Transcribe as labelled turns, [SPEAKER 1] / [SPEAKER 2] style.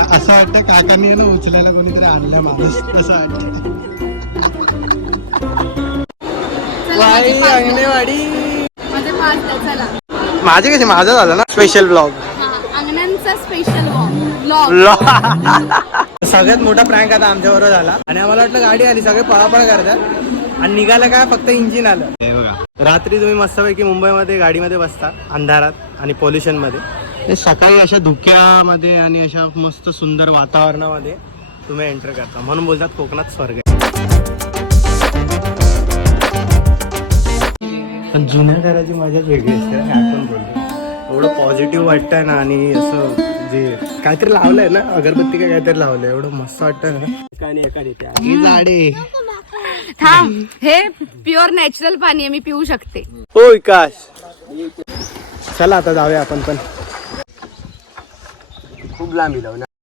[SPEAKER 1] असं वाटतं काकांनी ना उचलायला कोणीतरी आणलं माणूस असं वाटतं. अंगणेवाडी माझे कसे माझा झाला ना स्पेशल ब्लॉग.
[SPEAKER 2] अंगण्यांचा स्पेशल ब्लॉग.
[SPEAKER 1] सगळ्यात मोठा प्रँक आता आमच्या बरोबर झाला आणि आम्हाला वाटलं गाडी आली सगळे पळापळ करतात आणि निघालं काय फक्त इंजिन आलं. हे बघा रात्री तुम्ही मस्तपैकी मुंबईमध्ये गाडीमध्ये बसता अंधारात आणि पोल्युशन मध्ये, सकाळी अशा धुक्यामध्ये आणि अशा मस्त सुंदर वातावरणामध्ये तुम्ही एंटर करता म्हणून बोलतात कोकणात स्वर्ग आहे. पण जुन्या घराची मजाच वेगळी असते ना, आपण बोलतो एवढं पॉझिटिव्ह वाटतंय ना आणि असं जे काहीतरी लावलंय ना अगरबत्ती काय काहीतरी लावलंय एवढं मस्त वाटतंय ना. ही झाडे
[SPEAKER 2] थांब, हे प्युअर नॅचरल पाणी आहे, मी पिऊ शकते.
[SPEAKER 1] हो विकास. चला आता जाऊया आपण पण. खूप लांब जाऊ ना.